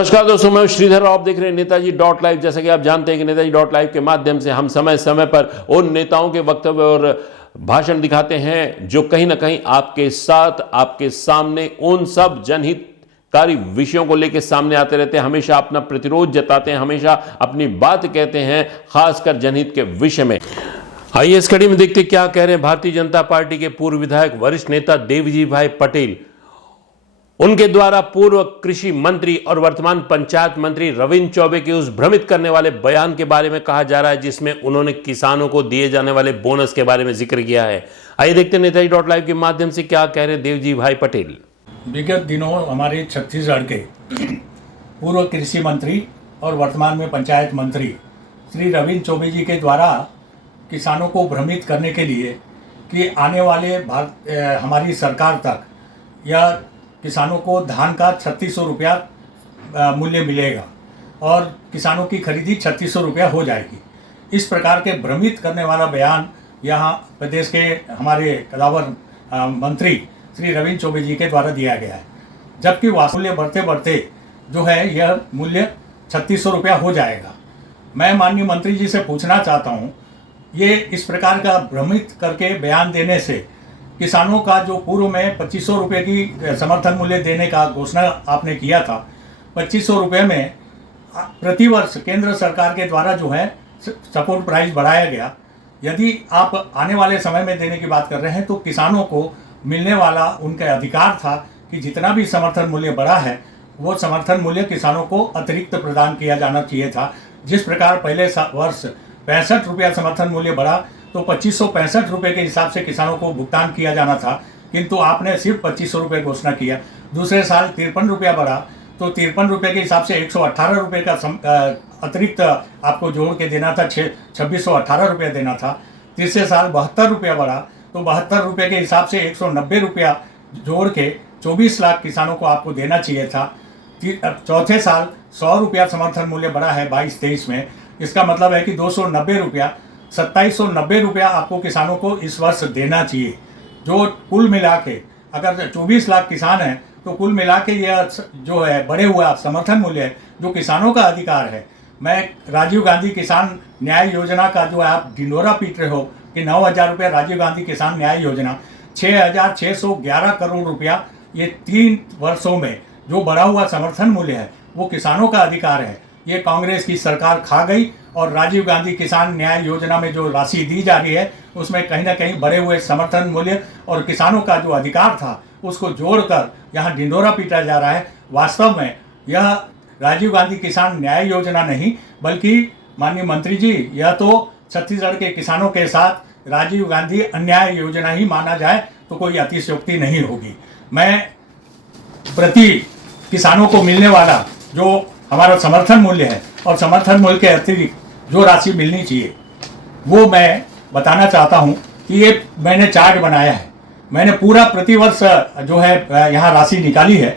नमस्कार दोस्तों, मैं श्रीधर और आप देख रहे हैं नेताजी डॉट लाइव। जैसा कि आप जानते हैं कि नेताजी डॉट लाइव के माध्यम से हम समय समय पर उन नेताओं के वक्तव्य और भाषण दिखाते हैं जो कहीं ना कहीं आपके साथ, आपके सामने उन सब जनहितकारी विषयों को लेकर सामने आते रहते हैं। हमेशा अपना प्रतिरोध जताते हैं, हमेशा अपनी बात कहते हैं, खासकर जनहित के विषय में। आइए इस कड़ी में देखते क्या कह रहे हैं भारतीय जनता पार्टी के पूर्व विधायक वरिष्ठ नेता देवजी भाई पटेल। उनके द्वारा पूर्व कृषि मंत्री और वर्तमान पंचायत मंत्री रविंद्र चौबे के उस भ्रमित करने वाले बयान के बारे में कहा जा रहा है जिसमें उन्होंने किसानों को दिए जाने वाले बोनस के बारे में जिक्र किया है। आइए देखते हैं नेताजी डॉट लाइव के माध्यम से क्या कह रहे हैं देवजी भाई पटेल। विगत दिनों हमारे छत्तीसगढ़ के पूर्व कृषि मंत्री और वर्तमान में पंचायत मंत्री श्री रविंद्र चौबे जी के द्वारा किसानों को भ्रमित करने के लिए कि आने वाले हमारी सरकार तक या किसानों को धान का 3600 रुपया मूल्य मिलेगा और किसानों की खरीदी 3600 रुपया हो जाएगी। इस प्रकार के भ्रमित करने वाला बयान यहाँ प्रदेश के हमारे कदावर मंत्री श्री रविंद्र चौबे जी के द्वारा दिया गया है, जबकि मूल्य बढ़ते बढ़ते जो है यह मूल्य 3600 रुपया हो जाएगा। मैं माननीय मंत्री जी से पूछना चाहता हूँ, ये इस प्रकार का भ्रमित करके बयान देने से किसानों का जो पूर्व में 2500 रुपये की समर्थन मूल्य देने का घोषणा आपने किया था, 2500 रुपये में प्रतिवर्ष केंद्र सरकार के द्वारा जो है सपोर्ट प्राइस बढ़ाया गया। यदि आप आने वाले समय में देने की बात कर रहे हैं तो किसानों को मिलने वाला उनका अधिकार था कि जितना भी समर्थन मूल्य बढ़ा है वो समर्थन मूल्य किसानों को अतिरिक्त प्रदान किया जाना चाहिए था। जिस प्रकार पहले वर्ष 65 रुपया समर्थन मूल्य बढ़ा तो 2565 रुपये के हिसाब से किसानों को भुगतान किया जाना था, किंतु आपने सिर्फ 2500 रुपये घोषणा किया। दूसरे साल 53 रुपया बढ़ा तो 53 रुपये के हिसाब से 118 रुपये का अतिरिक्त आपको जोड़ के देना था, 2618 रुपया देना था। तीसरे साल 72 रुपया बढ़ा तो 72 रुपये के हिसाब से 190 रुपया जोड़ के 24 लाख किसानों को आपको देना चाहिए था। चौथे साल 100 रुपया समर्थन मूल्य बढ़ा है 22-23 में, इसका मतलब है कि 290 रुपया 2790 रुपया आपको किसानों को इस वर्ष देना चाहिए। जो कुल मिला के अगर 24 लाख किसान हैं तो कुल मिला के यह जो है बढ़े हुआ समर्थन मूल्य है जो किसानों का अधिकार है। मैं राजीव गांधी किसान न्याय योजना का जो आप ढिंडोरा पीट रहे हो कि 9000 रुपया राजीव गांधी किसान न्याय योजना, 6611 करोड़ रुपया ये 3 वर्षों में जो बढ़ा हुआ समर्थन मूल्य है वो किसानों का अधिकार है। ये कांग्रेस की सरकार खा गई और राजीव गांधी किसान न्याय योजना में जो राशि दी जा रही है उसमें कहीं ना कहीं बढ़े हुए समर्थन मूल्य और किसानों का जो अधिकार था उसको जोड़कर यहाँ ढिंडोरा पीटा जा रहा है। वास्तव में यह राजीव गांधी किसान न्याय योजना नहीं बल्कि माननीय मंत्री जी, यह तो छत्तीसगढ़ के किसानों के साथ राजीव गांधी अन्याय योजना ही माना जाए तो कोई अतिशयोक्ति नहीं होगी। मैं प्रति किसानों को मिलने वाला जो हमारा समर्थन मूल्य है और समर्थन मूल्य के अतिरिक्त जो राशि मिलनी चाहिए वो मैं बताना चाहता हूँ कि ये मैंने चार्ट बनाया है। मैंने पूरा प्रतिवर्ष जो है यहाँ राशि निकाली है।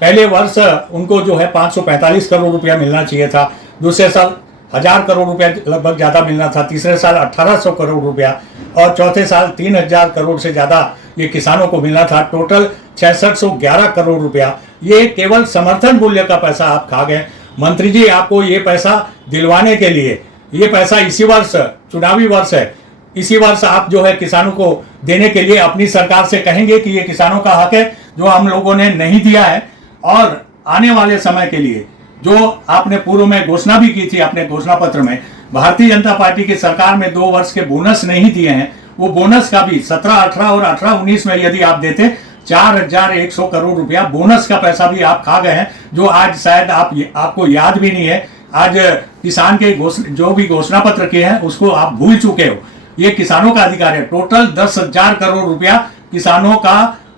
पहले वर्ष उनको जो है 545 करोड़ रुपया मिलना चाहिए था, दूसरे साल 1000 करोड़ रुपया लगभग ज़्यादा मिलना था, तीसरे साल 1800 करोड़ रुपया और चौथे साल 3000 करोड़ से ज़्यादा ये किसानों को मिलना था। टोटल 6611 करोड़ रुपया ये केवल समर्थन मूल्य का पैसा आप खा गए। मंत्री जी, आपको ये पैसा दिलवाने के लिए, ये पैसा इसी वर्ष चुनावी वर्ष है, इसी वर्ष आप जो है किसानों को देने के लिए अपनी सरकार से कहेंगे कि ये किसानों का हक है जो हम लोगों ने नहीं दिया है। और आने वाले समय के लिए जो आपने पूर्व में घोषणा भी की थी अपने घोषणा पत्र में, भारतीय जनता पार्टी की सरकार में 2 वर्ष के बोनस नहीं दिए हैं, वो बोनस का भी 17-18 और 18-19 में यदि आप देते 4100 करोड़ रुपया बोनस का पैसा भी आप खा गए हैं, जो आज शायद आपको याद भी नहीं है। आज किसान के जो भी घोषणा पत्र किए हैं उसको आप भूल चुके हो। ये किसानों का अधिकार है। टोटल 10,000 करोड़ रुपया किसानों का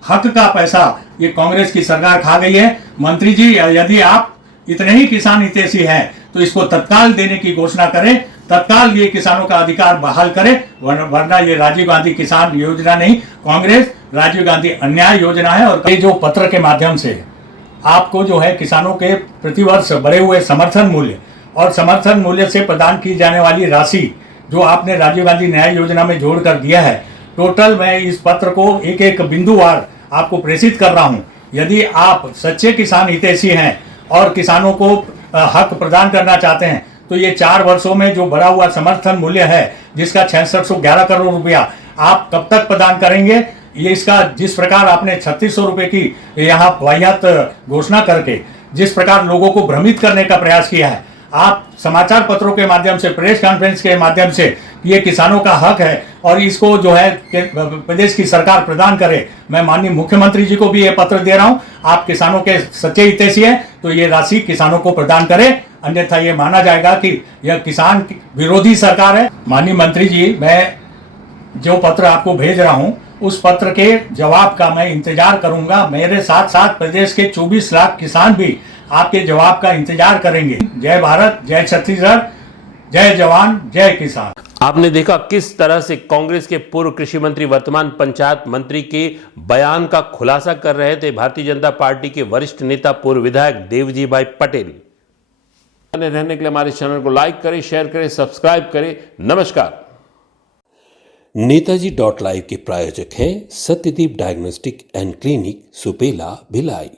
हक का पैसा ये कांग्रेस की सरकार खा गई है। मंत्री जी, यदि आप इतने ही किसान हितैषी हैं तो इसको तत्काल देने की घोषणा करें, तत्काल ये किसानों का अधिकार बहाल करें, वरना ये राजीव गांधी किसान योजना नहीं, कांग्रेस राजीव गांधी अन्याय योजना है। और ये जो पत्र के माध्यम से आपको जो है किसानों के प्रतिवर्ष बढ़े हुए समर्थन मूल्य और समर्थन मूल्य से प्रदान की जाने वाली राशि जो आपने राजीव गांधी न्याय योजना में जोड़कर दिया है, टोटल मैं इस पत्र को एक एक बिंदुवार आपको प्रेषित कर रहा हूं। यदि आप सच्चे किसान हितैषी हैं और किसानों को हक प्रदान करना चाहते हैं, तो ये 4 वर्षों में जो बढ़ा हुआ समर्थन मूल्य है जिसका 6611 करोड़ रुपया आप कब तक प्रदान करेंगे? ये इसका जिस प्रकार आपने 3600 रुपये की यहाँ वाहियात घोषणा करके जिस प्रकार लोगों को भ्रमित करने का प्रयास किया है, आप समाचार पत्रों के माध्यम से, प्रेस कॉन्फ्रेंस के माध्यम से ये किसानों का हक है और इसको जो है प्रदेश की सरकार प्रदान करे। मैं माननीय मुख्यमंत्री जी को भी ये पत्र दे रहा हूं, आप किसानों के सच्चे हितैषी हैं तो ये राशि किसानों को प्रदान करें, अन्यथा ये माना जाएगा कि यह किसान विरोधी सरकार है। माननीय मंत्री जी, मैं जो पत्र आपको भेज रहा हूं उस पत्र के जवाब का मैं इंतजार करूंगा। मेरे साथ साथ प्रदेश के 24 लाख किसान भी आपके जवाब का इंतजार करेंगे। जय भारत, जय छत्तीसगढ़, जय जवान, जय किसान। आपने देखा किस तरह से कांग्रेस के पूर्व कृषि मंत्री वर्तमान पंचायत मंत्री के बयान का खुलासा कर रहे थे भारतीय जनता पार्टी के वरिष्ठ नेता पूर्व विधायक देवजी भाई पटेल। रहने के लिए हमारे चैनल को लाइक करें, शेयर करें, सब्सक्राइब करें। नमस्कार। नेताजी .live के प्रायोजक हैं Satyadeep diagnostic and clinic, Supela, Bhilai.